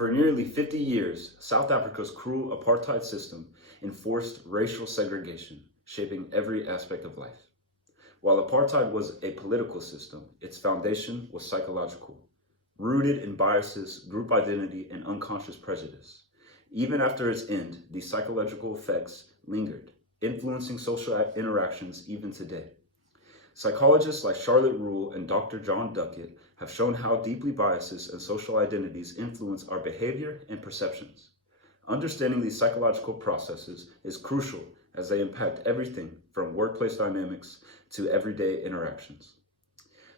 For nearly 50 years, South Africa's cruel apartheid system enforced racial segregation, shaping every aspect of life. While apartheid was a political system, its foundation was psychological, rooted in biases, group identity, and unconscious prejudice. Even after its end, these psychological effects lingered, influencing social interactions even today. Psychologists like Charlotte Rule and Dr. John Duckett have shown how deeply biases and social identities influence our behavior and perceptions. Understanding these psychological processes is crucial as they impact everything from workplace dynamics to everyday interactions.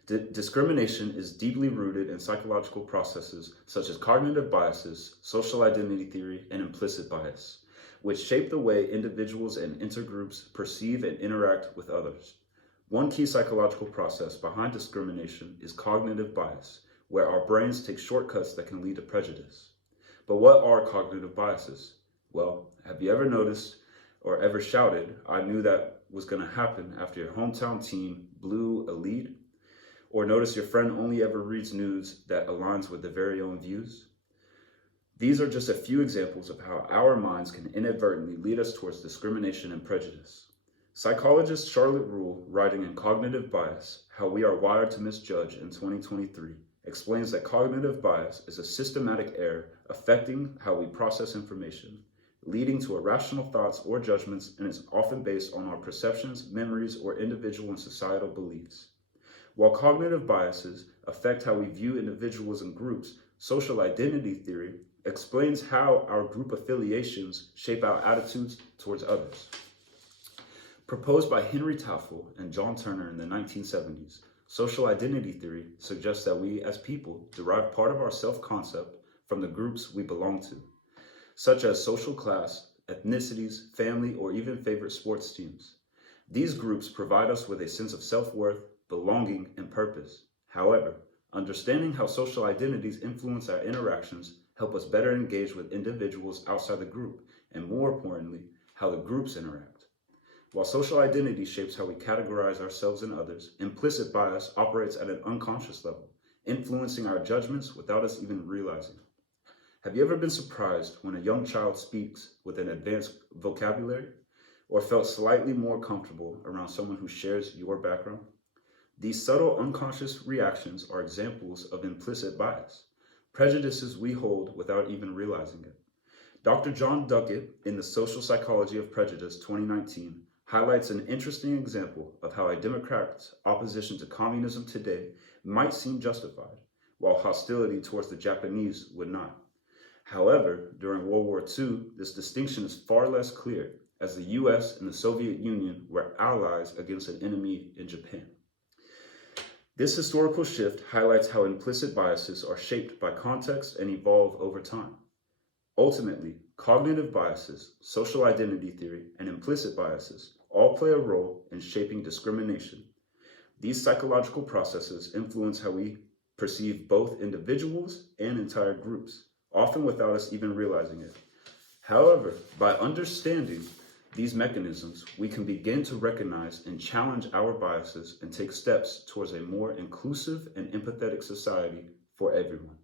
Discrimination is deeply rooted in psychological processes such as cognitive biases, social identity theory, and implicit bias, which shape the way individuals and intergroups perceive and interact with others. One key psychological process behind discrimination is cognitive bias, where our brains take shortcuts that can lead to prejudice. But what are cognitive biases? Well, have you ever noticed or ever shouted, "I knew that was going to happen" after your hometown team blew a lead? Or notice your friend only ever reads news that aligns with their very own views? These are just a few examples of how our minds can inadvertently lead us towards discrimination and prejudice. Psychologist Charlotte Rule, writing in Cognitive Bias, How We Are Wired to Misjudge in 2023, explains that cognitive bias is a systematic error affecting how we process information, leading to irrational thoughts or judgments, and is often based on our perceptions, memories, or individual and societal beliefs. While cognitive biases affect how we view individuals and groups, social identity theory explains how our group affiliations shape our attitudes towards others. Proposed by Henry Tafel and John Turner in the 1970s, social identity theory suggests that we as people derive part of our self-concept from the groups we belong to, such as social class, ethnicities, family, or even favorite sports teams. These groups provide us with a sense of self-worth, belonging, and purpose. However, understanding how social identities influence our interactions help us better engage with individuals outside the group, and more importantly, how the groups interact. While social identity shapes how we categorize ourselves and others, implicit bias operates at an unconscious level, influencing our judgments without us even realizing. Have you ever been surprised when a young child speaks with an advanced vocabulary, or felt slightly more comfortable around someone who shares your background? These subtle unconscious reactions are examples of implicit bias, prejudices we hold without even realizing it. Dr. John Duckett, in The Social Psychology of Prejudice 2019, highlights an interesting example of how a Democrat's opposition to communism today might seem justified, while hostility towards the Japanese would not. However, during World War II, this distinction is far less clear, as the US and the Soviet Union were allies against an enemy in Japan. This historical shift highlights how implicit biases are shaped by context and evolve over time. Ultimately, cognitive biases, social identity theory, and implicit biases all play a role in shaping discrimination. These psychological processes influence how we perceive both individuals and entire groups, often without us even realizing it. However, by understanding these mechanisms, we can begin to recognize and challenge our biases and take steps towards a more inclusive and empathetic society for everyone.